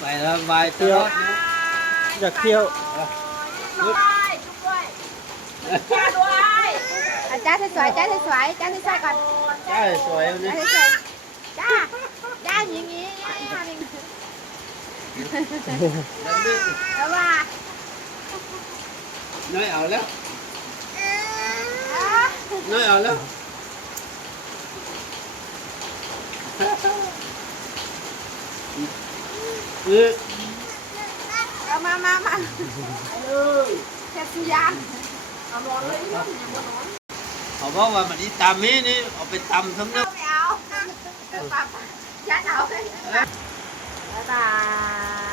ไปแล้วบายตลอดนะ อยากเที่ยว ด้วยแก้ด้วยจ้าสวยๆจ้าสวยๆจ้าสวยๆก่อน ใช่สวยวันนี้ จ้าสวยๆจ้าจ้าอย่างงี้แล้วว่า น้อยเอาแล้วน้อยเอาแล้วเอามาแค่สุยางเอาร้อนเลยยังไม่ร้อน เขาบอกว่ามันนี่ตำนี่เอาไปตำทั้งนั้น ไม่เอาป้ายัดเอาบ๊ายบาย